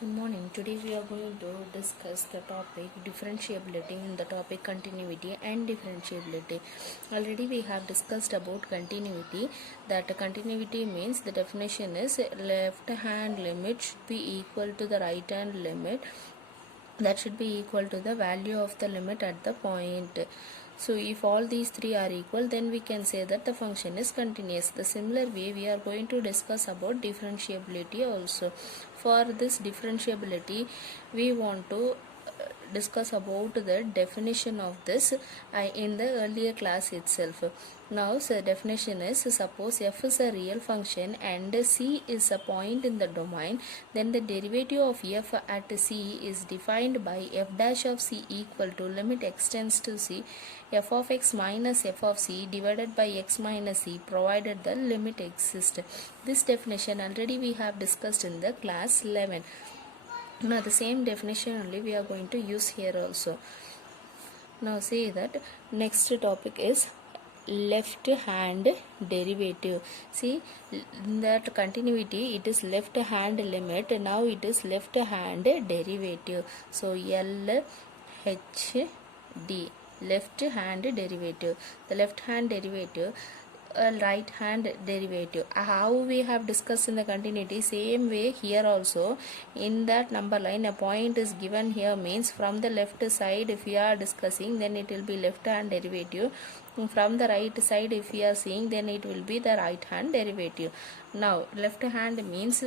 Good morning. Today we are going to discuss the topic differentiability in the topic continuity and differentiability. Already we have discussed about continuity. That continuity means the definition is left hand limit should be equal to the right hand limit, that should be equal to the value of the limit at the point. So if all these three are equal, then we can say that the function is continuous. The similar way we are going to discuss about differentiability also. For this differentiability, we want to discuss about the definition of this in the earlier class itself. Now the definition is, suppose f is a real function and c is a point in the domain, then the derivative of f at c is defined by f dash of c equal to limit x tends to c f of x minus f of c divided by x minus c, provided the limit exists. This definition already we have discussed in the class 11. Now the same definition only we are going to use here also. Now see that next topic is left hand derivative. See, in that continuity it is left hand limit, now it is left hand derivative. So L H D, left hand derivative. The left hand derivative, right hand derivative, how we have discussed in the continuity, same way here also. In that number line a point is given here, means from the left side if we are discussing, then it will be left hand derivative. From the right side if we are seeing, then it will be the right hand derivative. Now left hand means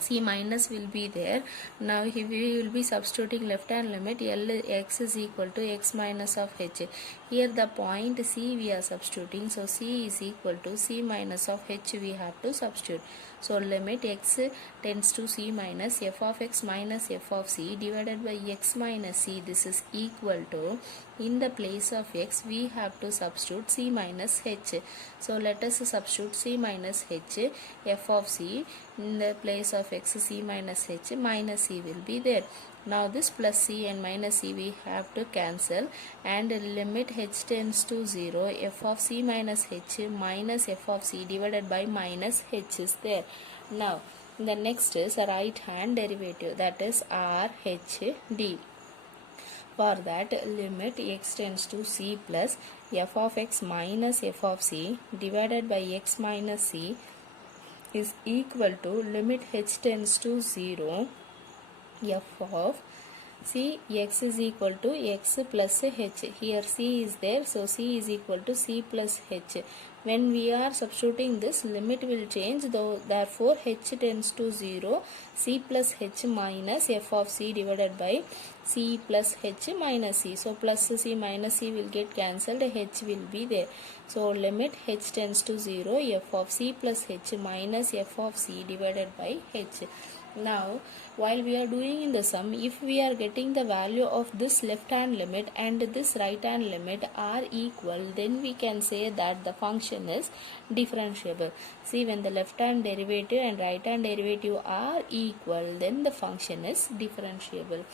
c minus will be there. Now we will be substituting left hand limit L x is equal to x minus of h. Here the point c we are substituting, so c is equal to c minus of h we have to substitute. So limit x tends to c minus f of x minus f of c divided by x minus c, this is equal to, in the place of x we have to substitute c minus h. So let us substitute c minus h, f of c, in the place of x c minus h, minus c will be there. Now this plus c and minus c we have to cancel, and limit h tends to 0, f of c minus h minus f of c divided by minus h is there. Now the next is a right hand derivative, that is r h d. For that, limit x tends to c plus f of x minus f of c divided by x minus c is equal to limit h tends to 0, f of c x is equal to x plus h. Here c is there, so c is equal to c plus h. When we are substituting this, limit will change, though therefore h tends to 0, c plus h minus f of c divided by c plus h minus c. So plus c minus c will get cancelled, h will be there. So limit h tends to 0, f of c plus h minus f of c divided by h. Now while we are doing in the sum, if we are getting the value of this left hand limit and this right hand limit are equal, then we can say that the function is differentiable. See, when the left hand derivative and right hand derivative are equal, then the function is differentiable.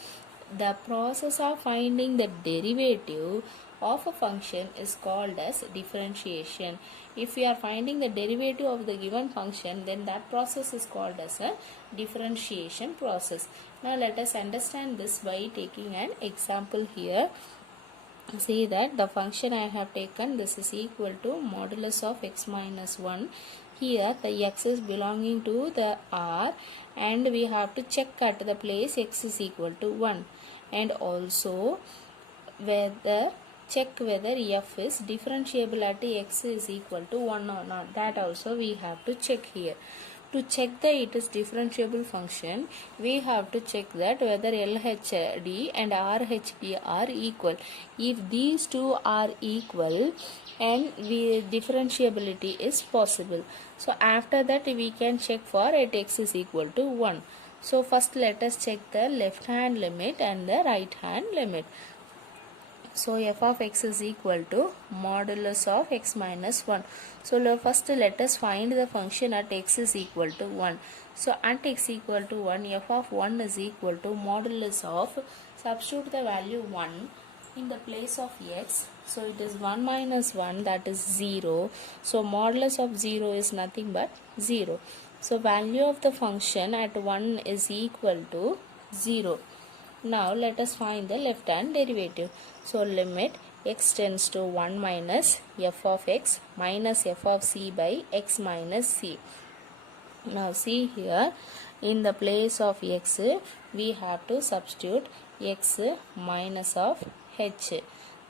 The process of finding the derivative of a function is called as differentiation. If we are finding the derivative of the given function, then that process is called as a differentiation process. Now let us understand this by taking an example here. See that the function I have taken, this is equal to modulus of x minus 1. Here the x is belonging to the R, and we have to check at the place x is equal to 1, and also check whether f is differentiable at x is equal to 1 or not. That also we have to check here. To check that it is differentiable function, we have to check that whether LHD and RHD are equal. If these two are equal, and differentiability is possible. So after that we can check for at x is equal to 1. So first let us check the left hand limit and the right hand limit. So f of x is equal to modulus of x minus 1. So first let us find the function at x is equal to 1. So at x equal to 1, f of 1 is equal to modulus of, substitute the value 1 in the place of x. So it is 1 minus 1, that is 0. So modulus of 0 is nothing but 0. So value of the function at 1 is equal to 0. Now let us find the left hand derivative. So limit x tends to 1 minus f of x minus f of c by x minus c. Now see here, in the place of x we have to substitute x minus of h,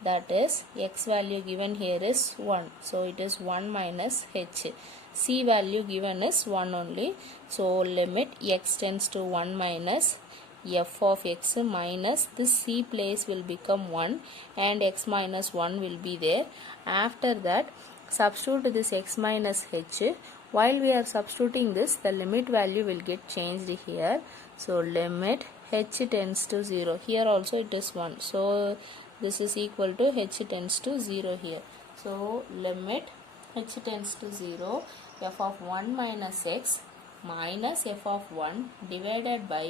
that is x value given here is 1, so it is 1 minus h. C value given is 1 only, so limit x tends to 1 minus f of x minus this c place will become 1 and x minus 1 will be there. After that substitute this x minus h. While we are substituting this, the limit value will get changed here. So limit h tends to 0. Here also it is 1. So this is equal to h tends to 0 here. So limit h tends to 0, f of 1 minus x minus f of 1 divided by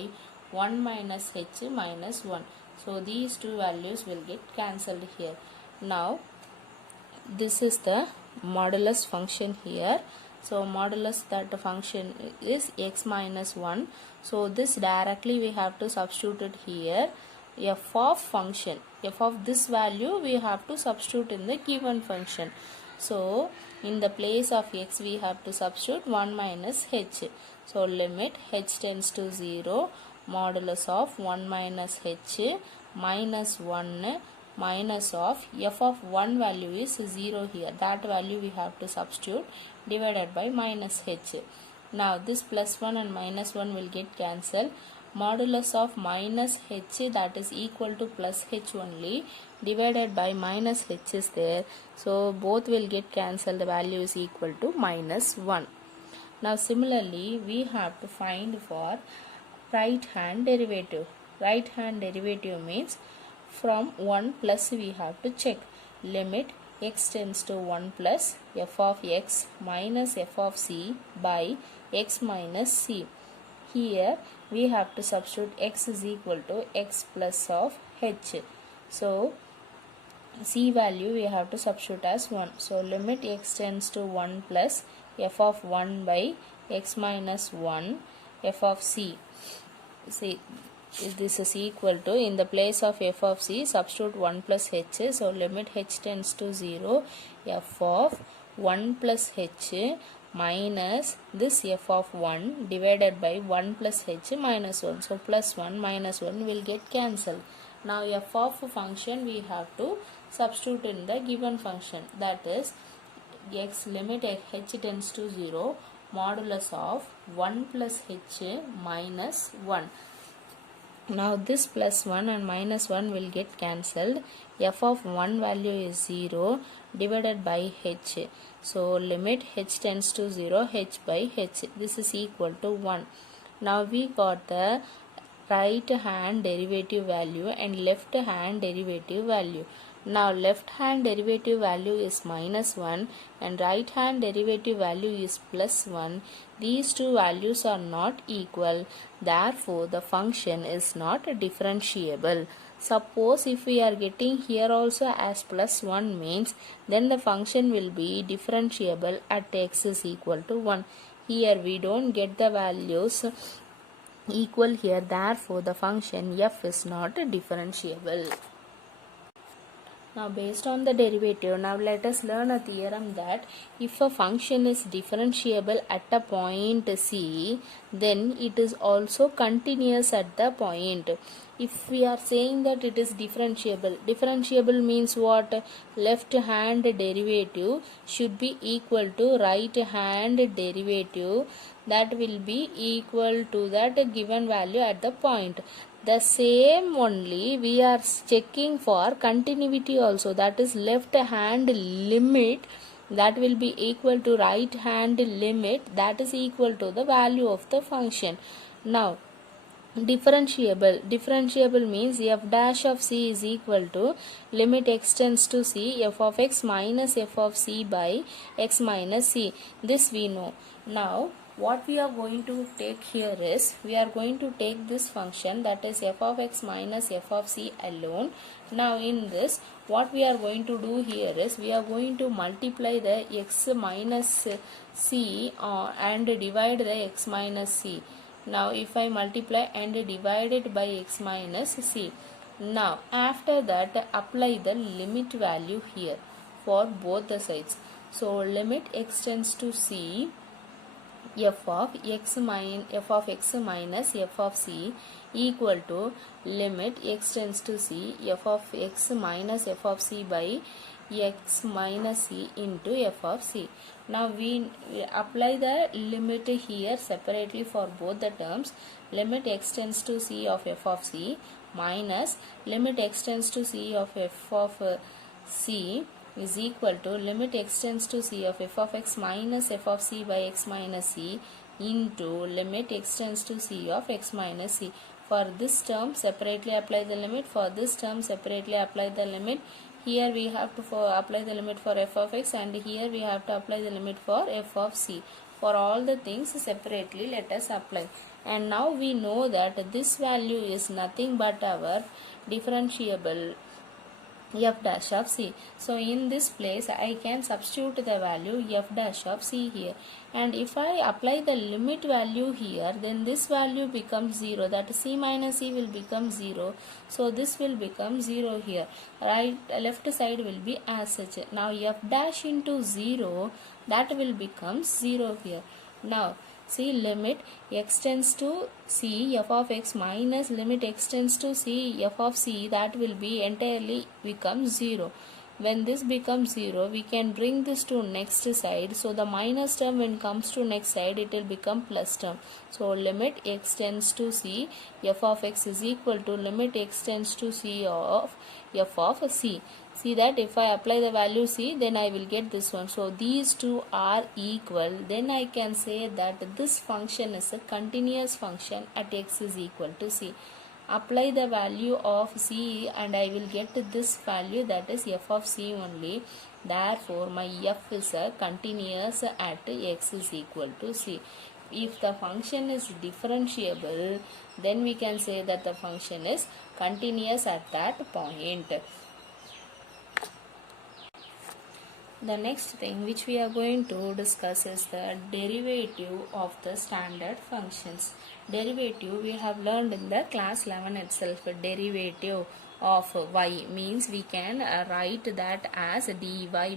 1 minus h minus 1. So these two values will get cancelled here. Now this is the modulus function here. So modulus that the function is x minus 1. So this directly we have to substitute it here. F of function, f of this value we have to substitute in the given function. So in the place of x we have to substitute 1 minus h. So limit h tends to 0, modulus of 1 minus h minus 1 minus of f of 1 value is 0 here. That value we have to substitute divided by minus h. Now this plus 1 and minus 1 will get cancelled. Modulus of minus h, that is equal to plus h only, divided by minus h is there. So both will get cancelled. The value is equal to minus 1. Now similarly we have to find for right hand derivative. Right hand derivative means from 1 plus we have to check. Limit x tends to 1 plus f of x minus f of c by x minus c. Here we have to substitute x is equal to x plus of h. So c value we have to substitute as 1. So limit x tends to 1 plus f of 1 by x minus 1 f of c. See, this is equal to, in the place of f of c substitute 1 plus h. So limit h tends to 0, f of 1 plus h minus this f of 1 divided by 1 plus h minus 1. So plus 1 minus 1 will get cancelled. Now f of function we have to substitute in the given function, that is x limit h tends to 0, modulus of 1 plus h minus 1. Now this plus 1 and minus 1 will get cancelled. F of 1 value is 0 divided by h. So limit h tends to 0, h by h. This is equal to 1. Now we got the right hand derivative value and left hand derivative value. Now left hand derivative value is minus 1 and right hand derivative value is plus 1. These two values are not equal. Therefore the function is not differentiable. Suppose if we are getting here also as plus 1 means, then the function will be differentiable at x is equal to 1. Here we don't get the values equal here. Therefore the function f is not differentiable. Now based on the derivative, now let us learn a theorem that if a function is differentiable at a point C, then it is also continuous at the point. If we are saying that it is differentiable means what? Left hand derivative should be equal to right hand derivative, that will be equal to that given value at the point. The same only we are checking for continuity also, that is left hand limit that will be equal to right hand limit, that is equal to the value of the function. Now differentiable means f dash of c is equal to limit x tends to c, f of x minus f of c by x minus c. This we know. Now what we are going to take here is, we are going to take this function, that is f of x minus f of c alone. Now in this, what we are going to do here is, we are going to multiply the x minus c and divide the x minus c. Now if I multiply and divide it by x minus c, now after that apply the limit value here for both the sides. So limit x tends to c, f of x minus f of c equal to limit x tends to c, f of x minus f of c by x minus c into f of c. Now we apply the limit here separately for both the terms. Limit x tends to c of f of c minus limit x tends to c of f of c is equal to limit x tends to c of f of x minus f of c by x minus c into limit x tends to c of x minus c. For this term separately apply the limit, for this term separately apply the limit. Here we have to apply the limit for f of x, and here we have to apply the limit for f of c. For all the things separately let us apply. And now we know that this value is nothing but our differentiable f dash of c. So in this place I can substitute the value f dash of c here, and if I apply the limit value here, then this value becomes 0, that c minus c will become 0. So this will become 0 here, right? Left side will be as such. Now f dash into 0, that will become 0 here. Now see, limit x tends to c f of x minus limit x tends to c f of c, that will be entirely become 0. When this becomes 0, we can bring this to next side. So the minus term when comes to next side, it will become plus term. So limit x tends to c f of x is equal to limit x tends to c of f of c. See that if I apply the value c, then I will get this one. So these two are equal. Then I can say that this function is a continuous function at x is equal to c. Apply the value of c and I will get this value, that is f of c only. Therefore my f is a continuous at x is equal to c. If the function is differentiable, then we can say that the function is continuous at that point. The next thing which we are going to discuss is the derivative of the standard functions. Derivative we have learned in the class 11 itself. Derivative of y means we can write that as dy by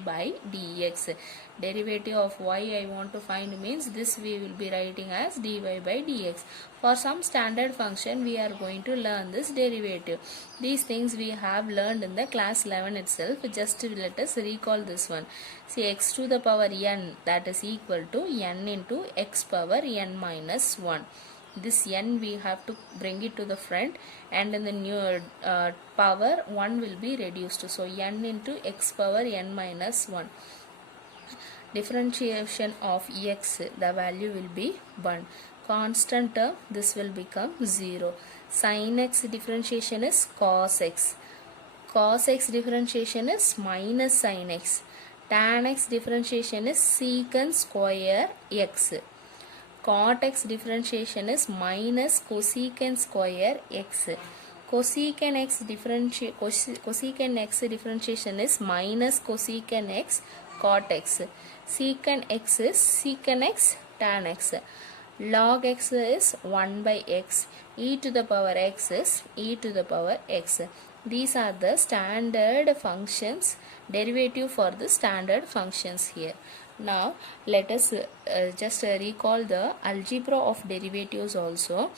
dx. Derivative of y I want to find means this we will be writing as dy by dx. For some standard function we are going to learn this derivative. These things we have learned in the class 11 itself. Just let us recall this one. See, x to the power n, that is equal to n into x power n minus 1. This n we have to bring it to the front, and in the new power 1 will be reduced. So n into x power n minus 1. Differentiation of x, the value will be 1. Constant term, this will become 0. Sin x differentiation is cos x. Cos x differentiation is minus sin x. Tan x differentiation is secant square x. Cot x differentiation is minus cosecant square x. Cosecant x differentiation is minus cosecant x cot x. Secant x is secant x tan x. Log x is 1 by x. E to the power x is e to the power x. These are the standard functions, derivative for the standard functions here. Now let us just recall the algebra of derivatives also.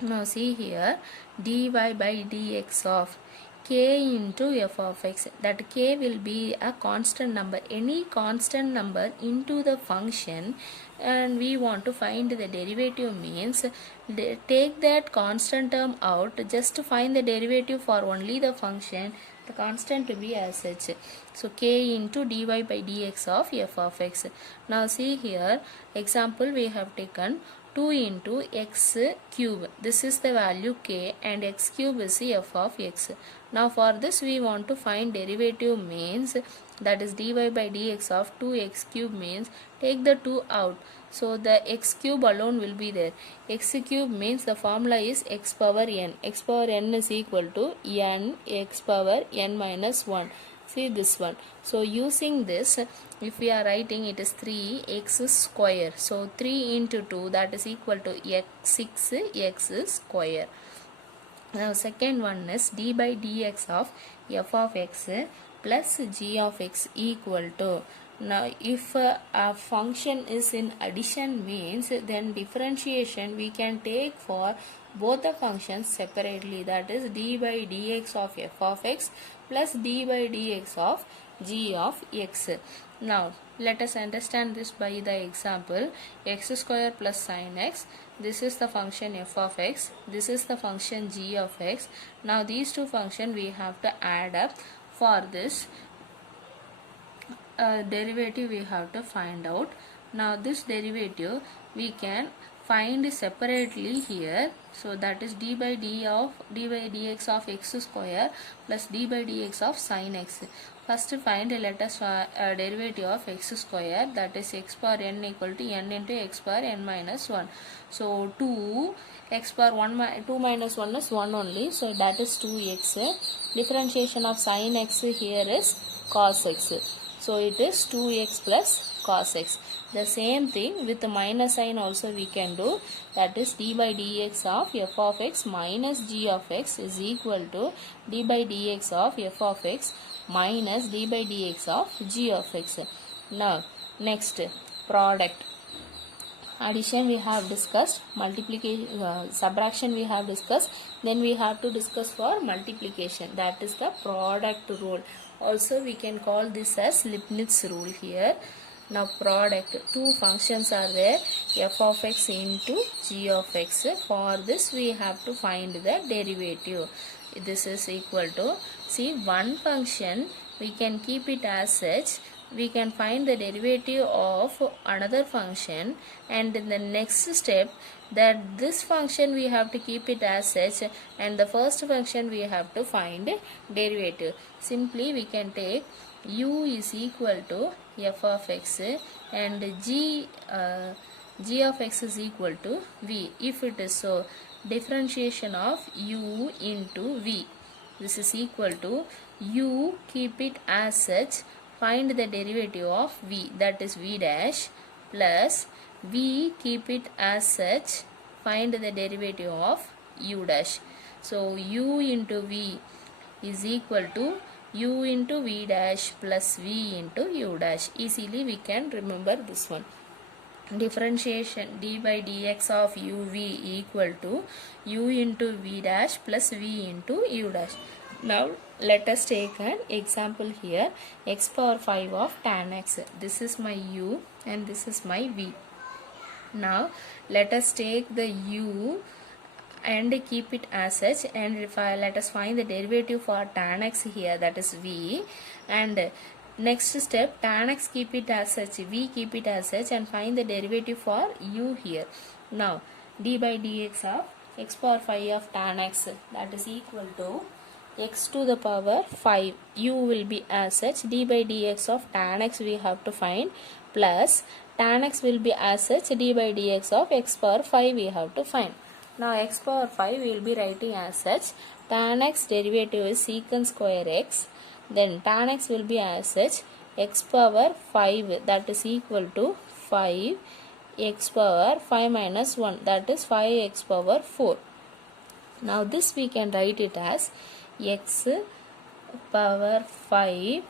Now see here, dy by dx of k into f of x, that k will be a constant number, any constant number into the function, and we want to find the derivative means take that constant term out, just to find the derivative for only the function, the constant to be as such. So k into dy by dx of f of x. Now see here, example we have taken 2 into x cube. This is the value k, and x cube is the f of x. Now for this we want to find derivative means, that is dy by dx of 2x cube means take the 2 out. So the x cube alone will be there. X cube means the formula is x power n. X power n is equal to n x power n minus 1. See this one. So using this, if we are writing, it is 3x square. So 3 into 2, that is equal to 6x square. Now second one is d by dx of f of x plus g of x equal to. Now if a function is in addition means, then differentiation we can take for both the functions separately, that is d by dx of f of x plus d by dx of g of x. Now let us understand this by the example. X square plus sin x, this is the function f of x, this is the function g of x. Now these two functions we have to add up. For this derivative we have to find out. Now this derivative we can find separately here. So that is d by dx of x square plus d by dx of sin x. First find, let us derivative of x square, that is x power n equal to n into x power n minus 1. So 2 x power 2 minus 1 is 1 only, so that is 2x. Differentiation of sin x here is cos x. So it is 2x plus cos x. The same thing with the minus sign also we can do, that is d by dx of f of x minus g of x is equal to d by dx of f of x minus d by dx of g of x. Now next, product. Addition we have discussed, multiplication, subtraction we have discussed, then we have to discuss for multiplication, that is the product rule. Also we can call this as Leibniz rule here. Now product, two functions are there, f of x into g of x. For this we have to find the derivative. This is equal to, see, one function we can keep it as such, we can find the derivative of another function, and in the next step that this function we have to keep it as such, and the first function we have to find derivative. Simply we can take u is equal to f of x and g of x is equal to v. If it is so, differentiation of u into v, this is equal to u, keep it as such, find the derivative of v, that is v dash, plus v, keep it as such, find the derivative of u dash. So u into v is equal to u into v dash plus v into u dash. Easily we can remember this one. Differentiation d by dx of uv equal to u into v dash plus v into u dash. Now let us take an example here, x power 5 of tan x. This is my u and this is my v. Now let us take the u and keep it as such, and let us find the derivative for tan x here, that is v, and next step tan x keep it as such, v keep it as such, and find the derivative for u here. Now d by dx of x power 5 of tan x, that is equal to x to the power 5, u will be as such, d by dx of tan x we have to find, plus tan x will be as such, d by dx of x power 5 we have to find. Now x power 5 we will be writing as such, tan x derivative is secant square x, then tan x will be as such, x power 5, that is equal to 5 x power 5 minus 1, that is 5x power 4. Now this we can write it as x power 5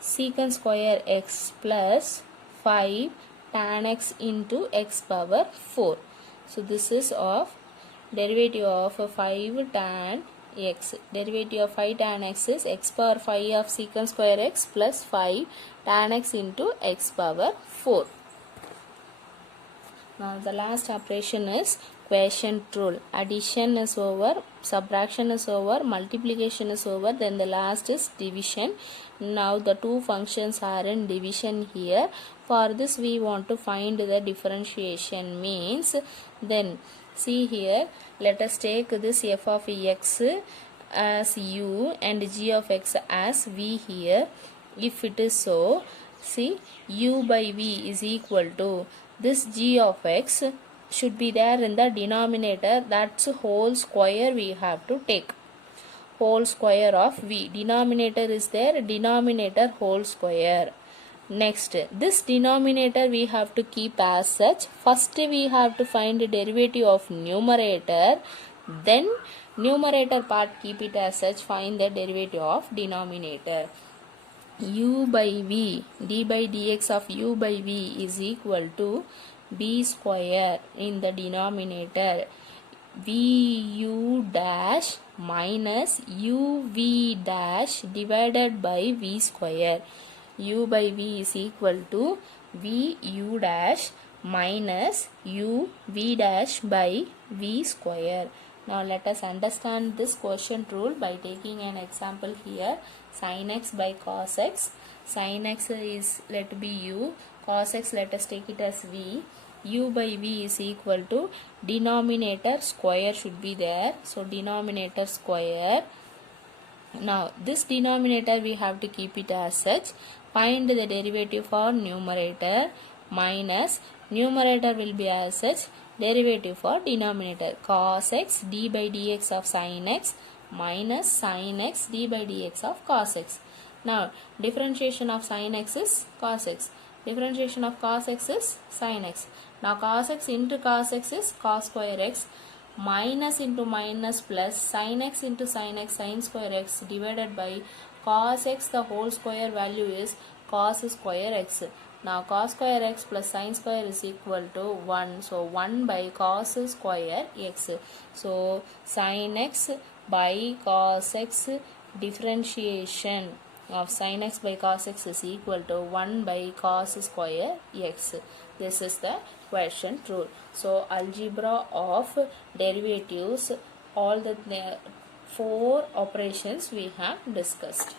secant square x plus 5 tan x into x power 4. So this is of derivative of 5 tan x. Derivative of 5 tan x is x power 5 of secant square x plus 5 tan x into x power 4. Now the last operation is quotient rule. Addition is over, subtraction is over, multiplication is over, then the last is division. Now the two functions are in division here. For this we want to find the differentiation, means then see here, let us take this f of x as u and g of x as v here. If it is so, see, u by v is equal to this g of x should be there in the denominator, that's whole square we have to take. Whole square of v, denominator is there, denominator whole square. Next, this denominator we have to keep as such. First we have to find the derivative of numerator, then numerator part keep it as such, find the derivative of denominator. U by v, d by dx of u by v is equal to b square in the denominator, vu dash minus uv dash divided by v square. U by v is equal to vu dash minus uv dash by v square. Now let us understand this quotient rule by taking an example here. Sin x by cos x. Sin x is let be u, cos x let us take it as v. U by v is equal to denominator square should be there, so denominator square. Now this denominator we have to keep it as such. Find the derivative for numerator minus numerator will be as such, derivative for denominator cos x d by dx of sin x minus sin x d by dx of cos x. Now differentiation of sin x is cos x, differentiation of cos x is sin x. Now cos x into cos x is cos square x, minus into minus plus sin x into sin x sin square x divided by cos x, the whole square value is cos square x. Now cos square x plus sin square is equal to 1. So 1 by cos square x. So sin x by cos x, differentiation of sin x by cos x is equal to 1 by cos square x. This is the quotient rule. So algebra of derivatives, all the 4 operations we have discussed.